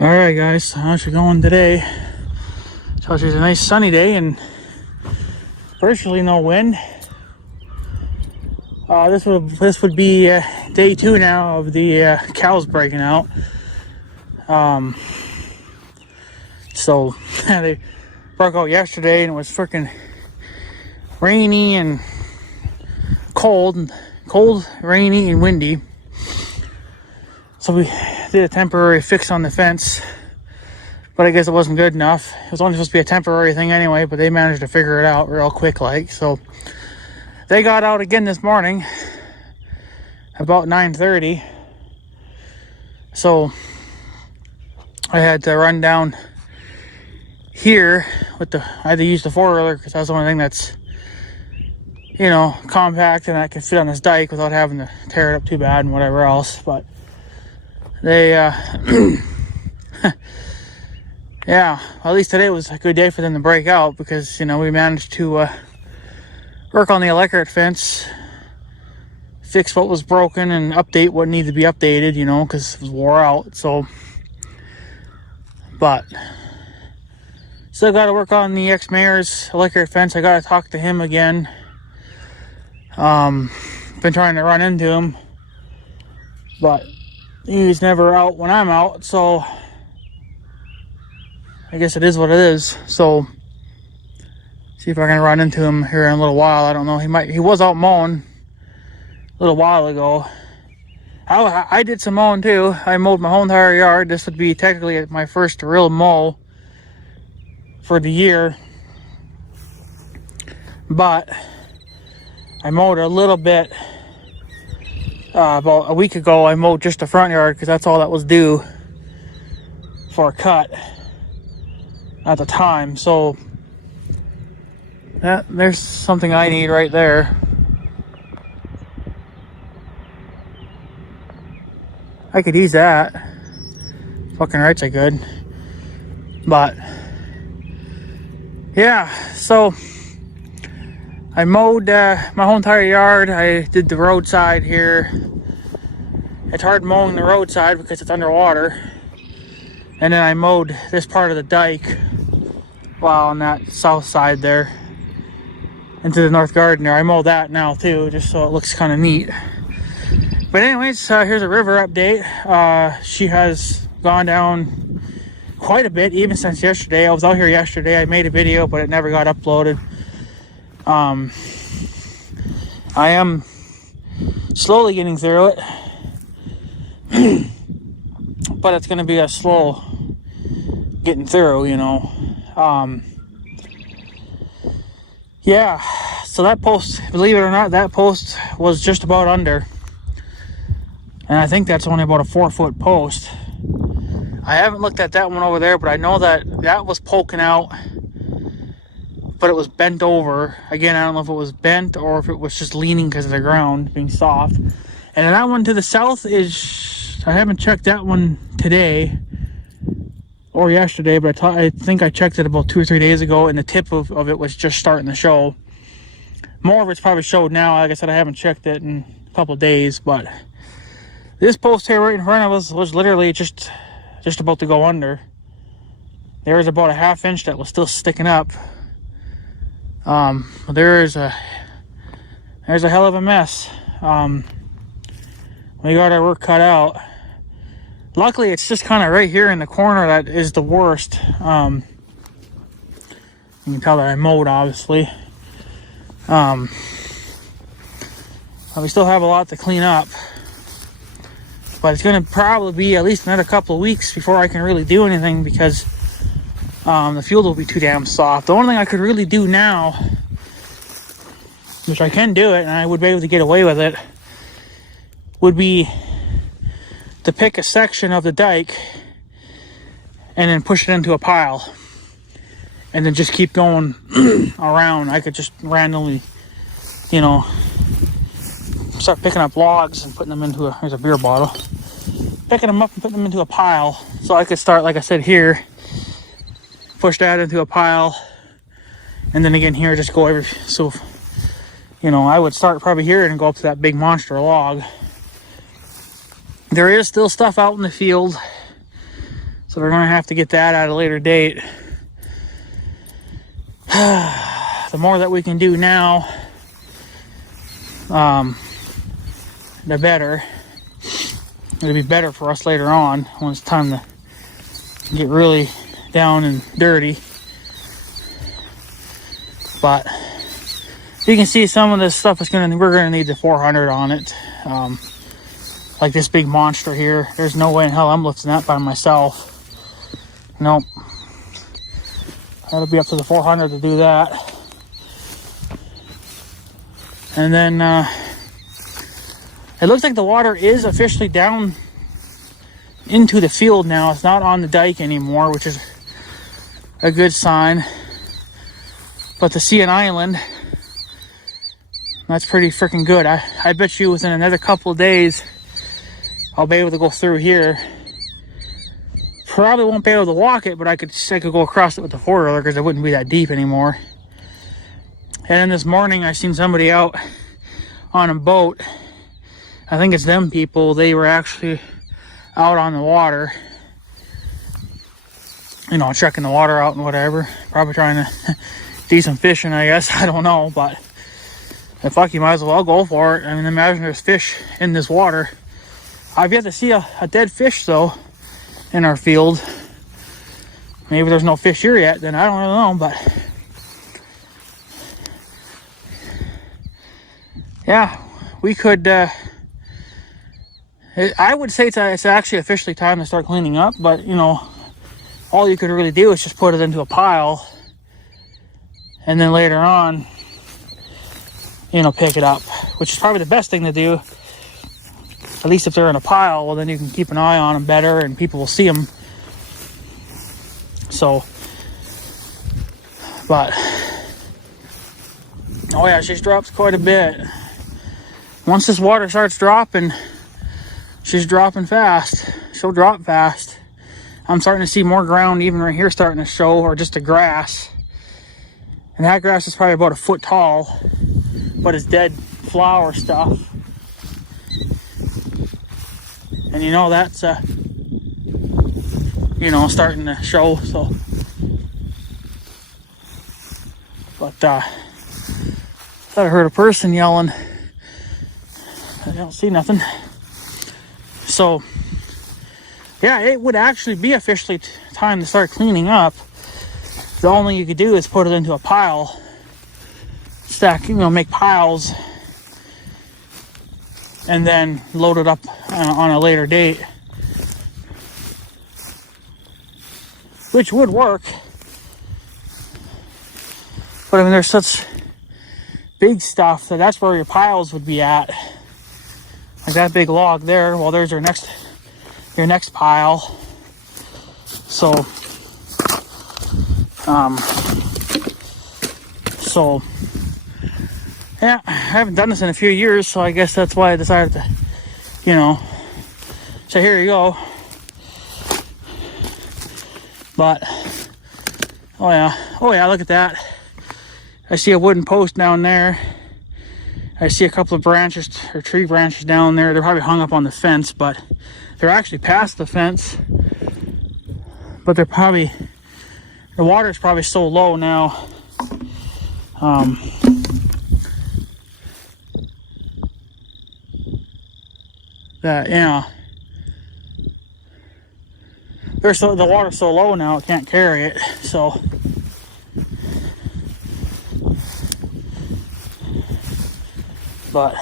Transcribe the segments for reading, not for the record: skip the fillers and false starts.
Alright guys, how's it going today? So it's a nice sunny day and virtually no wind. This would be day 2 now of the cows breaking out. So they broke out yesterday and it was freaking rainy and cold, rainy and windy. So we did a temporary fix on the fence, but I guess it wasn't good enough. It was only supposed to be a temporary thing anyway, but they managed to figure it out real quick like. So they got out again this morning about 9:30. So I had to run down here with I had to use the 4-wheeler because that's the only thing that's, compact and I can fit on this dike without having to tear it up too bad and whatever else. But they yeah, at least today was a good day for them to break out because we managed to work on the electric fence, fix what was broken and update what needed to be updated, because it was wore out. So but still got to work on the ex-mayor's electric fence. I got to talk to him again. Been trying to run into him, but he's never out when I'm out, so I guess it is what it is. So see if I can run into him here in a little while. I don't know. He was out mowing a little while ago. I did some mowing too. I mowed my whole entire yard. This would be technically my first real mow for the year, but I mowed a little bit about a week ago. I mowed just the front yard because that's all that was due for a cut at the time. So there's something I need right there. I could use that. Fucking rights I could. But yeah, so I mowed my whole entire yard. I did the roadside here. It's hard mowing the roadside because it's underwater. And then I mowed this part of the dike while on that south side there into the north garden there. I mowed that now too, just so it looks kind of neat. But anyways, here's a river update. She has gone down quite a bit even since yesterday. I was out here yesterday. I made a video, but it never got uploaded. I am slowly getting through it, but it's going to be a slow getting through, yeah, so that post, believe it or not, that post was just about under, and I think that's only about a 4-foot post. I haven't looked at that one over there, but I know that was poking out, but it was bent over. Again, I don't know if it was bent or if it was just leaning because of the ground being soft. And then that one to the south is, I haven't checked that one today or yesterday, but I think I checked it about 2 or 3 days ago, and the tip of it was just starting to show. More of it's probably showed now. Like I said, I haven't checked it in a couple of days, but this post here right in front of us was literally just about to go under. There was about a 1/2 inch that was still sticking up. There's a hell of a mess. We got our work cut out. Luckily, it's just kind of right here in the corner that is the worst. You can tell that I mowed, obviously. We still have a lot to clean up, but it's going to probably be at least another couple of weeks before I can really do anything because the field will be too damn soft. The only thing I could really do now, which I can do it and I would be able to get away with it, would be to pick a section of the dike and then push it into a pile and then just keep going around. I could just randomly, start picking up logs and putting them into here's a beer bottle, picking them up and putting them into a pile. So I could start, like I said, here, push that into a pile, and then again here, just go every, so, I would start probably here and go up to that big monster log. There is still stuff out in the field So they're going to have to get that at a later date. The more that we can do now, the better. It'll be better for us later on when it's time to get really down and dirty. But you can see some of this stuff we're gonna need the 400 on it. Like this big monster here. There's no way in hell I'm lifting that by myself. Nope. That'll be up to the 400 to do that. And then it looks like the water is officially down into the field now. It's not on the dike anymore, which is a good sign. But to see an island, that's pretty freaking good. I bet you within another couple of days, I'll be able to go through here. Probably won't be able to walk it, but I could go across it with the four-wheeler because it wouldn't be that deep anymore. And then this morning, I seen somebody out on a boat. I think it's them people. They were actually out on the water, you know, checking the water out and whatever. Probably trying to do some fishing, I guess. I don't know, but fuck, you might as well go for it. I mean, imagine there's fish in this water. I've yet to see a dead fish, though, in our field. Maybe there's no fish here yet, then I don't really know, but yeah, we could, I would say it's actually officially time to start cleaning up, but, you know, all you could really do is just put it into a pile, and then later on, you know, pick it up, which is probably the best thing to do. At least if they're in a pile, well, then you can keep an eye on them better, and people will see them. So, but, oh yeah, she's dropped quite a bit. Once this water starts dropping, she's dropping fast. She'll drop fast. I'm starting to see more ground even right here starting to show, or just the grass. And that grass is probably about a foot tall, but it's dead flower stuff. And you know, that's, you know, starting to show, so. But, thought I heard a person yelling. I don't see nothing. So, yeah, it would actually be officially time to start cleaning up. The only thing you could do is put it into a pile. Stack, you know, make piles. And then load it up on a later date. Which would work. But I mean, there's such big stuff that's where your piles would be at. Like that big log there. Well, there's your next pile. So, yeah, I haven't done this in a few years, so I guess that's why I decided to, you know, say, here you go. But, oh yeah, look at that. I see a wooden post down there. I see a couple of branches, or tree branches down there. They're probably hung up on the fence, but they're actually past the fence. But they're probably, the water's probably so low now. That, you know, the water's so low now it can't carry it, so. But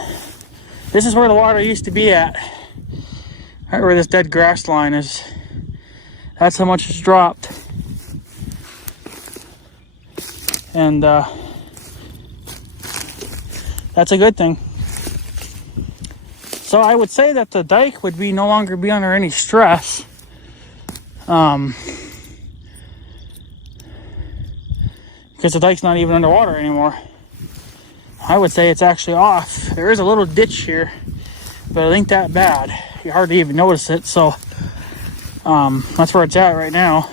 this is where the water used to be at, right where this dead grass line is. That's how much it's dropped. And that's a good thing. So I would say that the dike would no longer be under any stress. Because the dike's not even underwater anymore. I would say it's actually off. There is a little ditch here, but it ain't that bad. You hardly even notice it, so that's where it's at right now.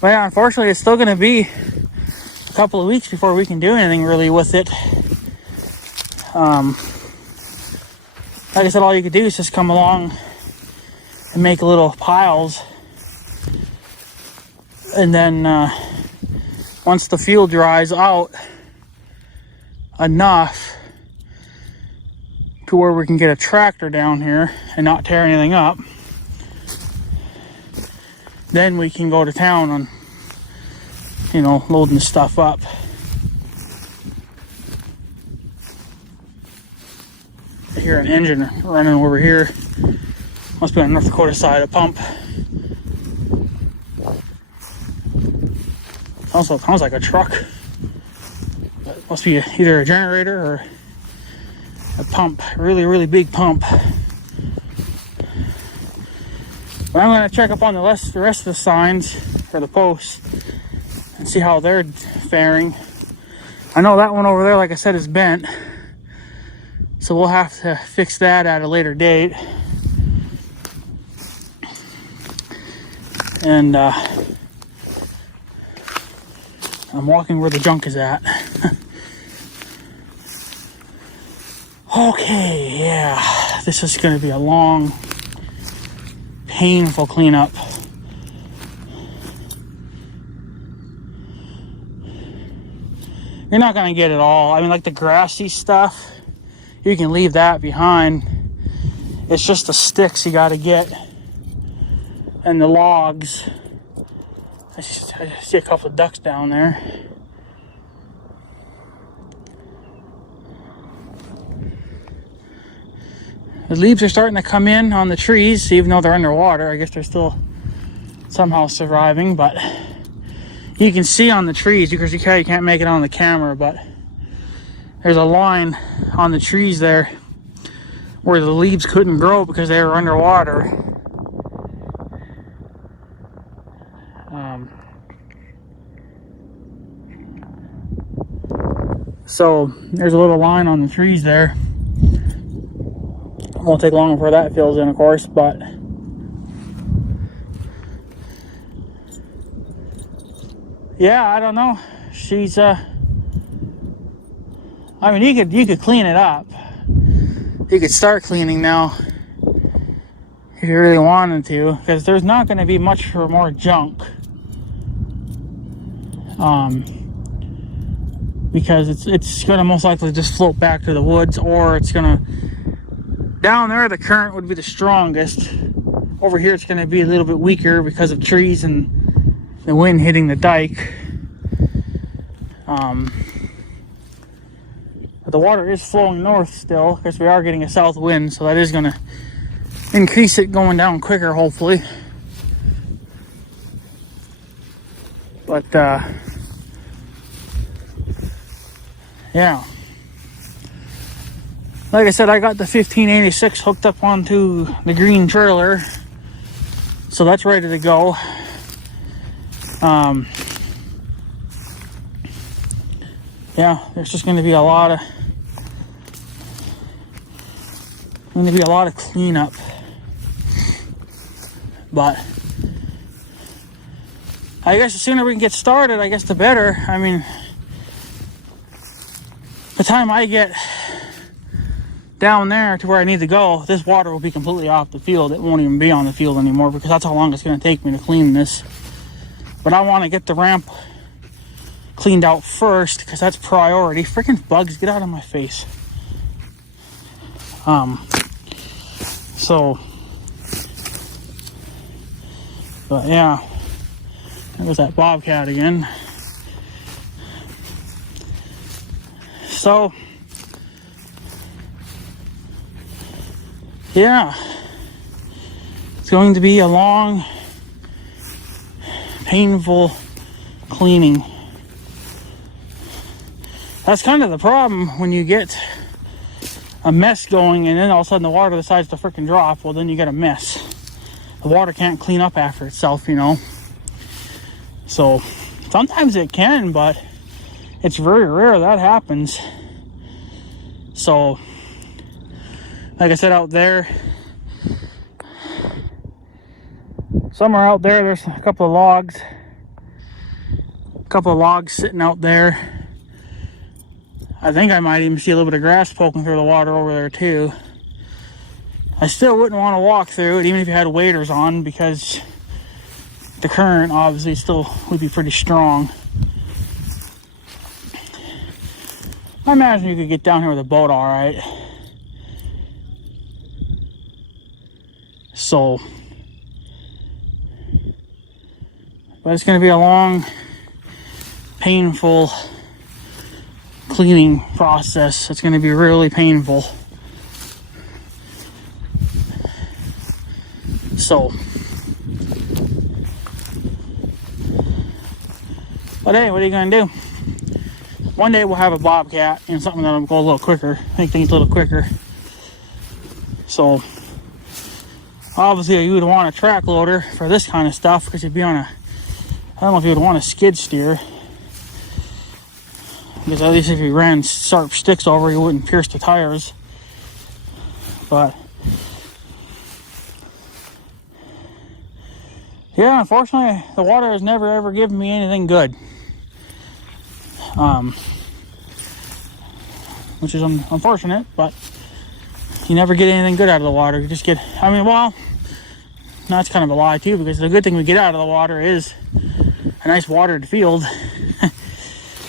But yeah, unfortunately, it's still going to be a couple of weeks before we can do anything really with it. like I said, all you could do is just come along and make little piles. And then once the field dries out enough to where we can get a tractor down here and not tear anything up, then we can go to town on, you know, loading the stuff up. I hear an engine running over here. Must be on North Dakota side of pump. Also sounds like a truck. But must be either a generator or a pump. Really, really big pump. But I'm going to check up on the rest of the signs for the posts and see how they're faring. I know that one over there, like I said, is bent. So we'll have to fix that at a later date. And I'm walking where the junk is at. Okay, yeah. This is going to be a long, painful cleanup. You're not going to get it all. I mean, like the grassy stuff, you can leave that behind. It's just the sticks you got to get. And the logs. I see a couple of ducks down there. The leaves are starting to come in on the trees, even though they're underwater. I guess they're still somehow surviving, but you can see on the trees, because you can't make it on the camera, but there's a line on the trees there where the leaves couldn't grow because they were underwater. So there's a little line on the trees there. It won't take long before that fills in, of course, but yeah, I don't know. She's I mean, you could clean it up. You could start cleaning now if you really wanted to, because there's not going to be much for more junk. Because it's going to most likely just float back to the woods, or it's going to, down there the current would be the strongest. Over here it's going to be a little bit weaker because of trees and the wind hitting the dike. But the water is flowing north still, because we are getting a south wind, so that is going to increase it going down quicker, hopefully. But yeah, like I said, I got the 1586 hooked up onto the green trailer, so that's ready to go. Yeah, there's just going to be a lot of cleanup, but I guess the sooner we can get started, I guess the better. I mean, the time I get down there to where I need to go, this water will be completely off the field. It won't even be on the field anymore, because that's how long it's going to take me to clean this. But I want to get the ramp cleaned out first, because that's priority. Freaking bugs, get out of my face. So, but yeah, there's that bobcat again. So, yeah, it's going to be a long, painful cleaning. That's kind of the problem when you get a mess going and then all of a sudden the water decides to freaking drop. Well, then you get a mess. The water can't clean up after itself, you know. So sometimes it can, but it's very rare that happens. So like I said, out there, somewhere out there, there's a couple of logs sitting out there. I think I might even see a little bit of grass poking through the water over there too. I still wouldn't want to walk through it even if you had waders on, because the current obviously still would be pretty strong. I imagine you could get down here with a boat all right. So, but it's going to be a long, painful cleaning process. It's going to be really painful. So, but hey, what are you going to do? One day we'll have a Bobcat and something that'll go a little quicker, make things a little quicker. So, obviously you would want a track loader for this kind of stuff, because you'd be on a, I don't know if you would want a skid steer, because at least if you ran sharp sticks over, you wouldn't pierce the tires. But yeah, unfortunately the water has never ever given me anything good, which is unfortunate, but you never get anything good out of the water. You just get, I mean, well, that's kind of a lie too, because the good thing we get out of the water is a nice watered field.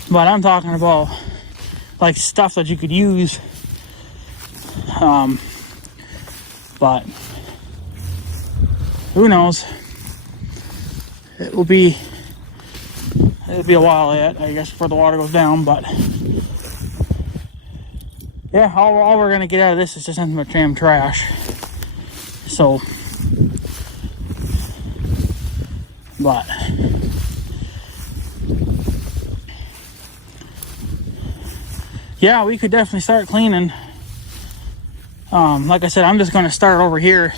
But I'm talking about like stuff that you could use. But who knows? It'll be a while yet, I guess, before the water goes down. But yeah, all we're gonna get out of this is just nothing but damn trash. So, but yeah, we could definitely start cleaning. Like I said, I'm just gonna start over here.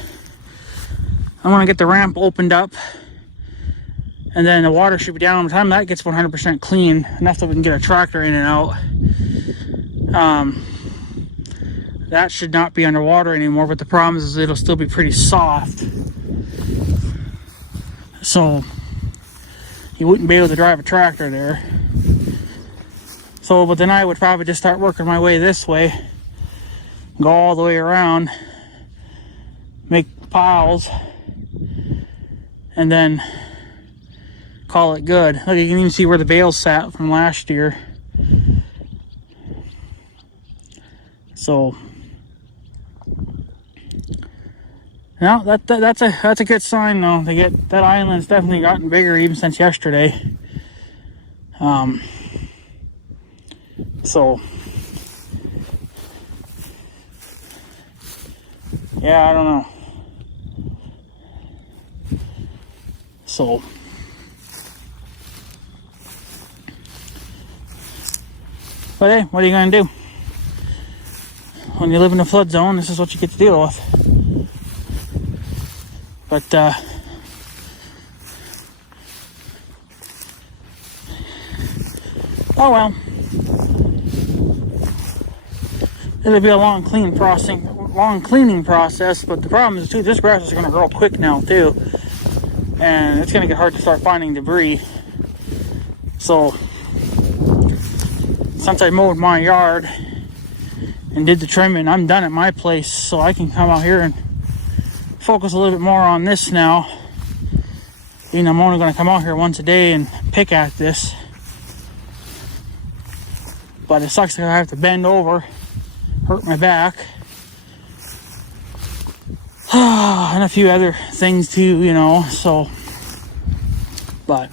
I'm gonna get the ramp opened up, and then the water should be down. By the time that gets 100% clean, enough that we can get a tractor in and out, that should not be underwater anymore. But the problem is it'll still be pretty soft, so you wouldn't be able to drive a tractor there. So, but then I would probably just start working my way this way, go all the way around, make piles, and then call it good. Look, you can even see where the bales sat from last year. So, no, that's a good sign though. That island's definitely gotten bigger even since yesterday. So, yeah, I don't know. So, but hey, what are you gonna do? When you live in a flood zone, this is what you get to deal with. But oh well. It'll be a long cleaning process, but the problem is too, this grass is going to grow quick now too, and it's going to get hard to start finding debris. So since I mowed my yard and did the trimming, I'm done at my place, so I can come out here and focus a little bit more on this now. You know, I'm only going to come out here once a day and pick at this, but it sucks that I have to bend over, hurt my back, and a few other things too, you know. So, but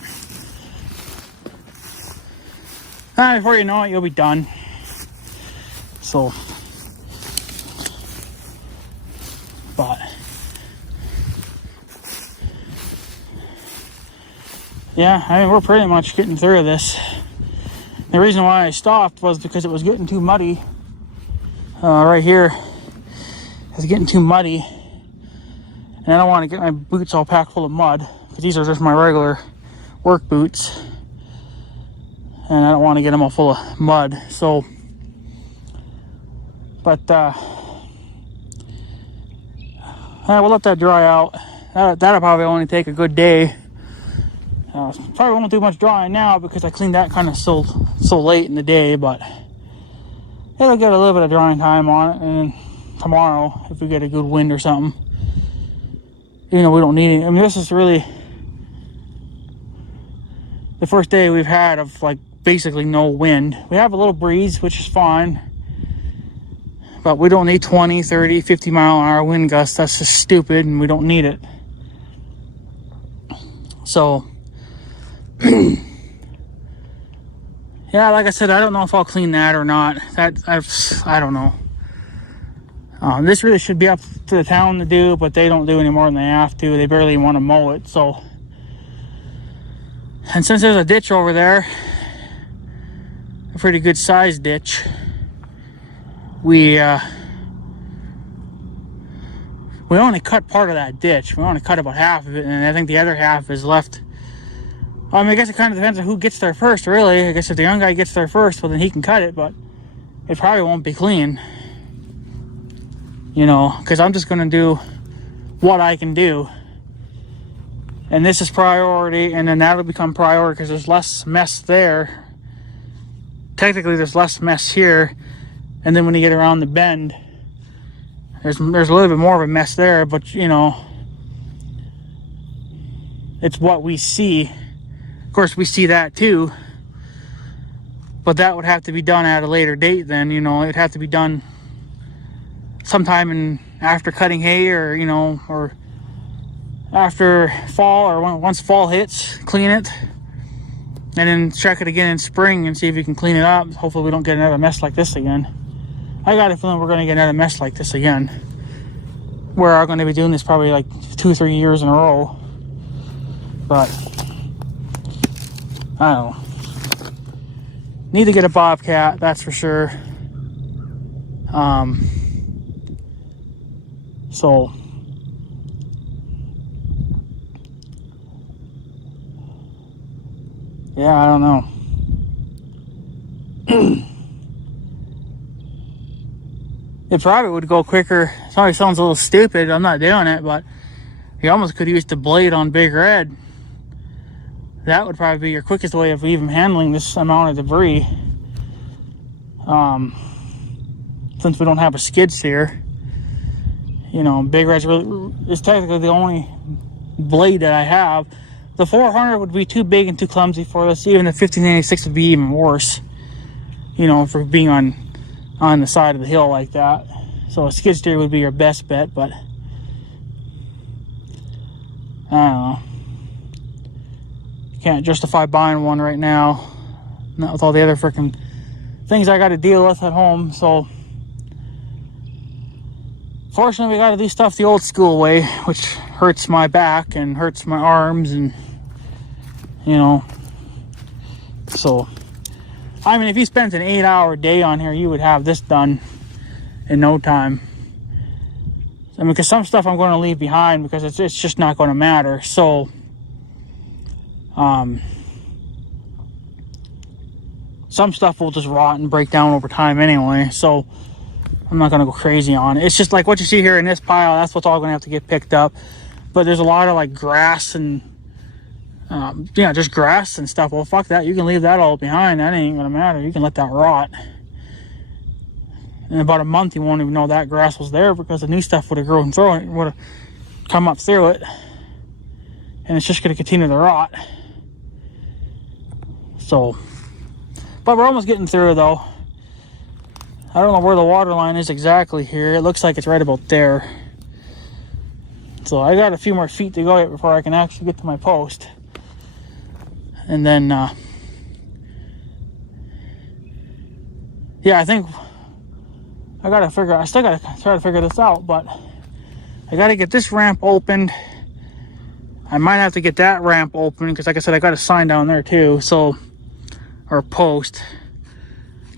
before you know it, you'll be done. So, but yeah, I mean, we're pretty much getting through this. The reason why I stopped was because it was getting too muddy. Right here, it's getting too muddy, and I don't want to get my boots all packed full of mud, because these are just my regular work boots, and I don't want to get them all full of mud. So, but we'll let that dry out. That'll probably only take a good day. Probably won't do much drying now because I cleaned that kind of so late in the day, but it'll get a little bit of drying time on it, and tomorrow if we get a good wind or something. You know, we don't need it. I mean, this is really the first day we've had of like basically no wind. We have a little breeze, which is fine, but we don't need 20, 30, 50 mile an hour wind gusts. That's just stupid, and we don't need it. So yeah, like I said, I don't know if I'll clean that or not. I don't know. This really should be up to the town to do, but they don't do any more than they have to. They barely want to mow it. So, and since there's a ditch over there, a pretty good sized ditch, we only cut part of that ditch. We only cut about half of it, and I think the other half is left. I mean, I guess it kind of depends on who gets there first, really. I guess if the young guy gets there first, well, then he can cut it, but it probably won't be clean. You know, because I'm just going to do what I can do. And this is priority, and then that'll become priority because there's less mess there. Technically, there's less mess here. And then when you get around the bend, there's a little bit more of a mess there, but, you know, it's what we see. Of course, we see that too, but that would have to be done at a later date then, you know. It'd have to be done sometime after cutting hay, or, you know, or after fall, or once fall hits, clean it, and then check it again in spring and see if we can clean it up. Hopefully we don't get another mess like this again. I got a feeling we're going to get another mess like this again. We're going to be doing this probably like 2 or 3 years in a row, but I don't know. Need to get a Bobcat, that's for sure. So yeah, I don't know. It probably would go quicker. It probably sounds a little stupid. I'm not doing it, but you almost could use the blade on Big Red. That would probably be your quickest way of even handling this amount of debris. Since we don't have a skid steer, you know, Big Red's is technically the only blade that I have. The 400 would be too big and too clumsy for us. Even the 1586 would be even worse, you know, for being on the side of the hill like that. So a skid steer would be your best bet, but I don't know. Can't justify buying one right now, not with all the other freaking things I got to deal with at home. So fortunately, we got to do stuff the old school way, which hurts my back and hurts my arms, and you know. So I mean, if you spent an 8-hour day on here, you would have this done in no time. I mean, because some stuff I'm going to leave behind because it's just not going to matter. So some stuff will just rot and break down over time anyway, so I'm not going to go crazy on it. It's just like what you see here in this pile, that's what's all going to have to get picked up. But there's a lot of like grass and yeah, just grass and stuff. Well, fuck that, you can leave that all behind. That ain't going to matter. You can let that rot. In about a month, you won't even know that grass was there because the new stuff would have grown through it, would have come up through it, and it's just going to continue to rot. So, but we're almost getting through though. I don't know where the water line is exactly here. It looks like it's right about there. So I got a few more feet to go yet before I can actually get to my post. And then, yeah, I think I still gotta try to figure this out, but I gotta get this ramp opened. I might have to get that ramp open because, like I said, I got a sign down there too. So, or post.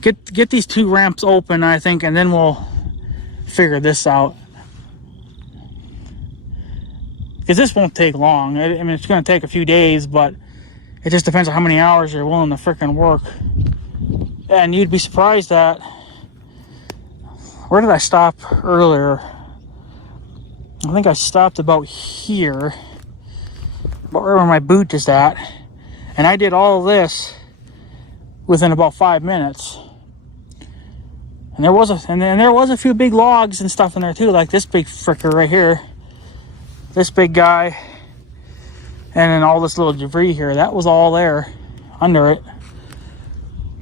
Get these 2 ramps open, I think, and then we'll figure this out. Because this won't take long. I mean, it's going to take a few days, but it just depends on how many hours you're willing to frickin' work. And you'd be surprised that... Where did I stop earlier? I think I stopped about here. About where my boot is at. And I did all of this within about 5 minutes. And there was a few big logs and stuff in there too, like this big fricker right here, this big guy, and then all this little debris here. That was all there under it,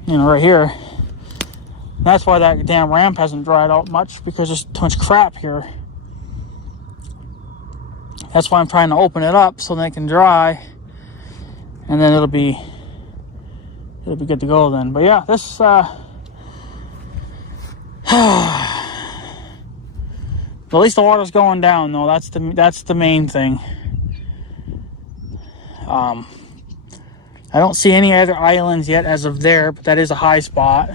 you know, right here. That's why that damn ramp hasn't dried out much, because there's too much crap here. That's why I'm trying to open it up so they can dry, and then it'll be good to go then. But yeah, this at least the water's going down though. That's the main thing. I don't see any other islands yet as of there, but that is a high spot.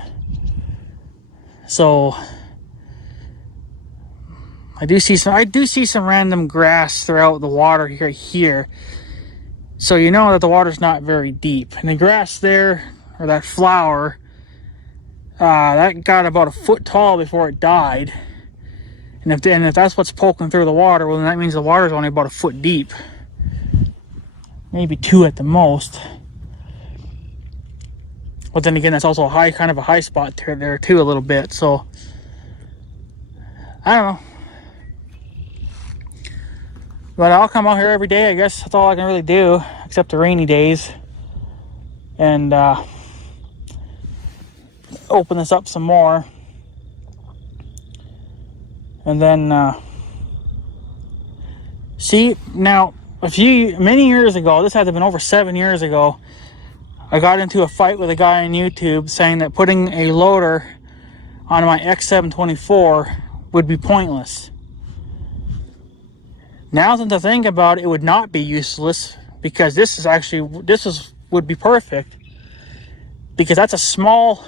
So I do see some random grass throughout the water here. So you know that the water's not very deep. And the grass there, or that flower, that got about a foot tall before it died. And if that's what's poking through the water, well, then that means the water's only about a foot deep. Maybe 2 at the most. But then again, that's also kind of a high spot there too, a little bit. So I don't know. But I'll come out here every day, I guess. That's all I can really do, except the rainy days. And open this up some more. And then see, now many years ago, this had to have been over 7 years ago, I got into a fight with a guy on YouTube saying that putting a loader on my X724 would be pointless. Now that I think about it, it would not be useless, because this would be perfect, because that's a small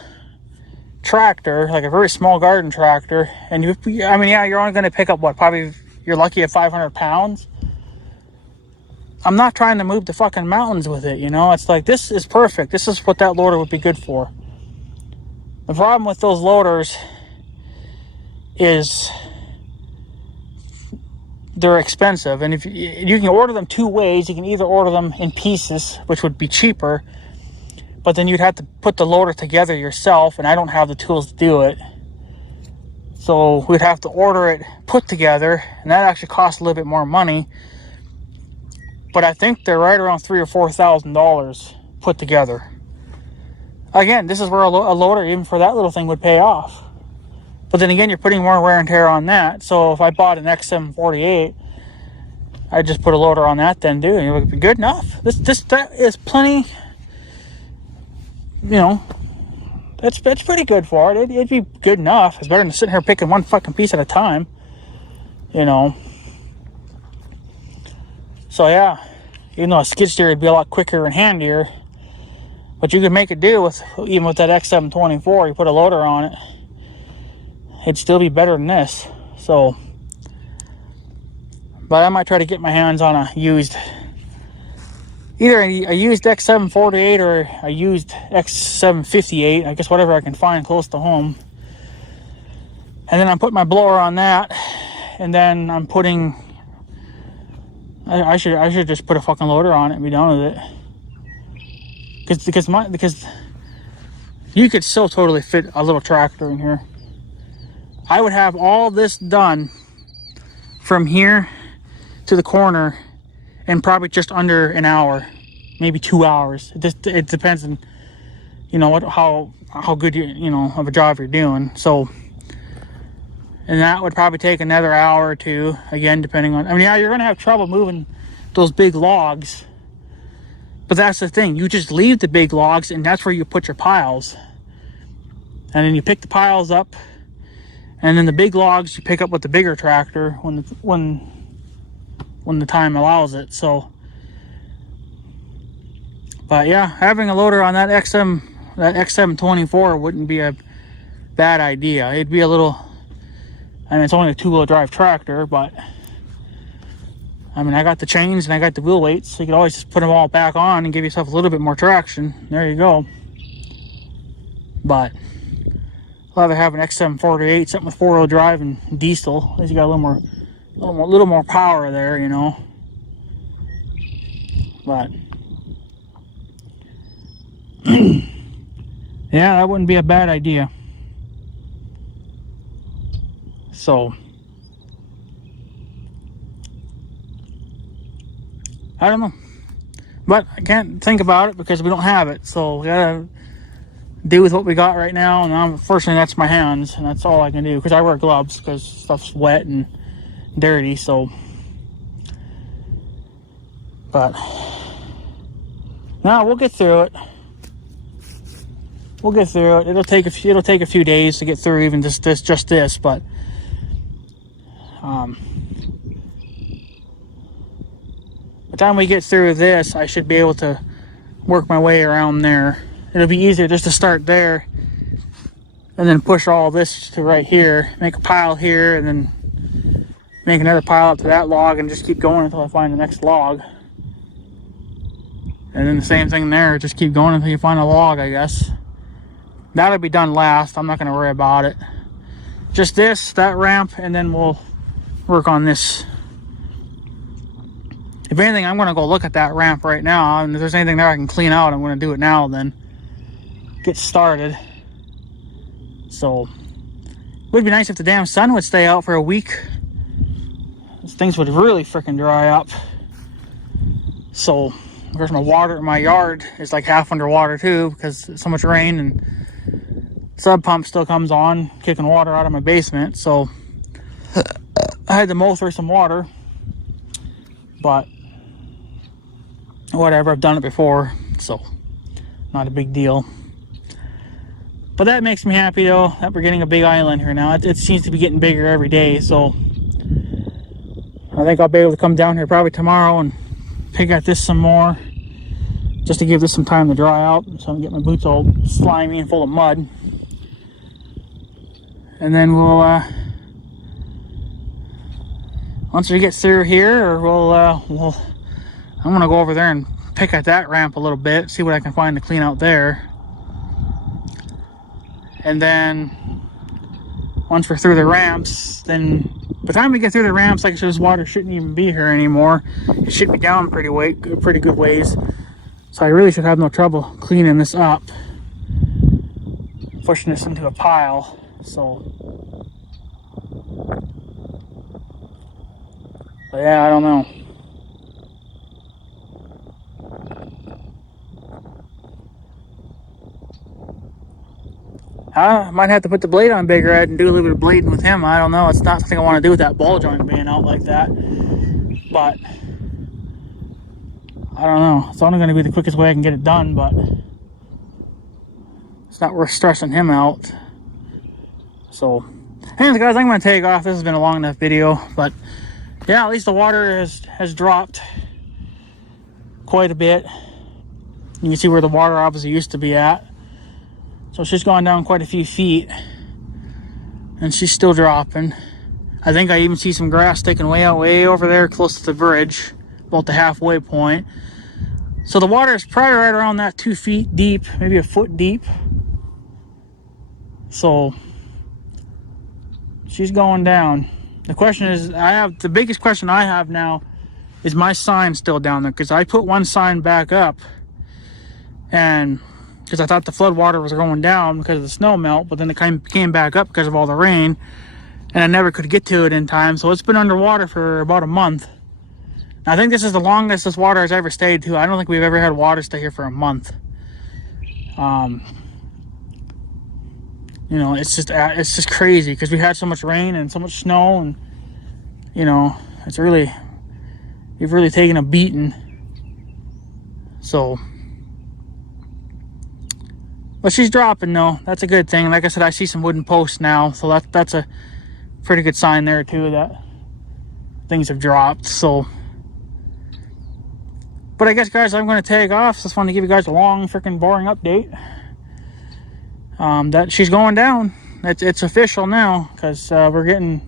tractor, like a very small garden tractor, and you're only going to pick up probably, you're lucky at 500 pounds. I'm not trying to move the fucking mountains with it, you know. It's like, this is perfect. This is what that loader would be good for. The problem with those loaders is they're expensive, and if you can order them 2 ways. You can either order them in pieces, which would be cheaper, but then you'd have to put the loader together yourself, and I don't have the tools to do it. So we'd have to order it put together, and that actually costs a little bit more money. But I think they're right around $3,000 or $4,000 put together. Again, this is where a loader, even for that little thing, would pay off. But then again, you're putting more wear and tear on that. So if I bought an X748, I'd just put a loader on that then, too, and it would be good enough. That is plenty. You know, that's pretty good for it. It'd be good enough. It's better than sitting here picking one fucking piece at a time. You know. So yeah, even though a skid steer would be a lot quicker and handier, but you could make it do even with that X724. You put a loader on it, it'd still be better than this. So, but I might try to get my hands on either a used X748 or a used X758. I guess whatever I can find close to home. And then I'm putting my blower on that, and then I'm putting. I should just put a fucking loader on it and be done with it. Because you could still totally fit a little tractor in here. I would have all this done from here to the corner in probably just under an hour, maybe 2 hours. It depends on, you know, how good of a job you're doing. So, and that would probably take another hour or 2, again, depending on, yeah, you're going to have trouble moving those big logs. But that's the thing. You just leave the big logs, and that's where you put your piles. And then you pick the piles up, and then the big logs you pick up with the bigger tractor when the time allows it. So, but yeah, having a loader on that X724 wouldn't be a bad idea. It'd be a little. It's only a 2-wheel drive tractor, but I got the chains and I got the wheel weights, so you could always just put them all back on and give yourself a little bit more traction. There you go. But I'd rather have an X748, something with 4-wheel drive and diesel. At least you got a little more power there, you know. But yeah, that wouldn't be a bad idea. So I don't know, but I can't think about it because we don't have it. So we gotta do with what we got right now. And unfortunately, that's my hands, and that's all I can do because I wear gloves because stuff's wet and dirty. So, but no, we'll get through it. We'll get through it. It'll take a few days to get through even just this, but by the time we get through this, I should be able to work my way around there. It'll be easier just to start there and then push all this to right here, make a pile here, and then make another pile up to that log and just keep going until I find the next log. And then the same thing there, just keep going until you find a log, I guess. That'll be done last. I'm not going to worry about it. Just this, that ramp, and then we'll work on this. If anything, I'm going to go look at that ramp right now, and if there's anything there I can clean out, I'm going to do it now, then get started. So it would be nice if the damn sun would stay out for a week. These things would really freaking dry up. So of course my yard is like half underwater too because so much rain, and sub pump still comes on kicking water out of my basement. So I had to mow through some water, but whatever, I've done it before, so not a big deal. But that makes me happy though that we're getting a big island here now. It seems to be getting bigger every day, so I think I'll be able to come down here probably tomorrow and pick at this some more, just to give this some time to dry out so I can get my boots all slimy and full of mud. And then we'll once we get through here, I'm gonna go over there and pick at that ramp a little bit, see what I can find to clean out there. And then once we're through the ramps, then by the time we get through the ramps, like I said, this water shouldn't even be here anymore. It should be down pretty good ways. So I really should have no trouble cleaning this up, pushing this into a pile. So, but yeah, I don't know. I might have to put the blade on Big Red and do a little bit of blading with him. I don't know. It's not something I want to do with that ball joint being out like that. But I don't know. It's only going to be the quickest way I can get it done, but it's not worth stressing him out. So, anyways, guys, I'm going to take off. This has been a long enough video, but yeah, at least the water has dropped quite a bit. You can see where the water obviously used to be at. So she's gone down quite a few feet, and she's still dropping. I think I even see some grass taken way over there close to the bridge, about the halfway point. So the water is probably right around that 2 feet deep, maybe a foot deep. So she's going down. The question is, the biggest question I have now is my sign still down there, because I put one sign back up, and because I thought the flood water was going down because of the snow melt, but then it came back up because of all the rain, and I never could get to it in time. So it's been underwater for about a month. I think this is the longest this water has ever stayed too. I don't think we've ever had water stay here for a month. You know, it's just crazy because we had so much rain and so much snow, and you know, we've really taken a beating. So, but she's dropping though. That's a good thing. Like I said, I see some wooden posts now, so that's a pretty good sign there too that things have dropped. So, but I guess, guys, I'm going to take off. Just want to give you guys a long, freaking boring update. That she's going down. It's official now, because we're getting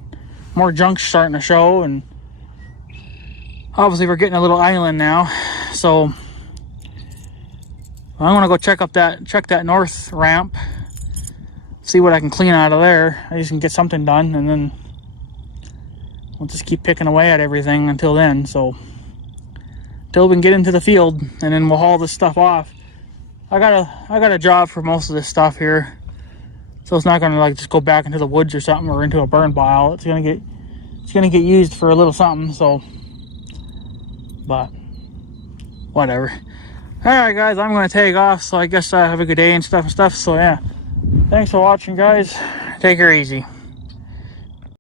more junk starting to show, and obviously we're getting a little island now. So I'm gonna go check that north ramp, see what I can clean out of there. I just can get something done, and then we'll just keep picking away at everything until then. So until we can get into the field, and then we'll haul this stuff off. I got a job for most of this stuff here. So it's not gonna like just go back into the woods or something or into a burn pile. It's gonna get used for a little something. So, but whatever. All right, guys, I'm gonna take off. So I guess have a good day and stuff. So yeah, thanks for watching, guys. Take her easy.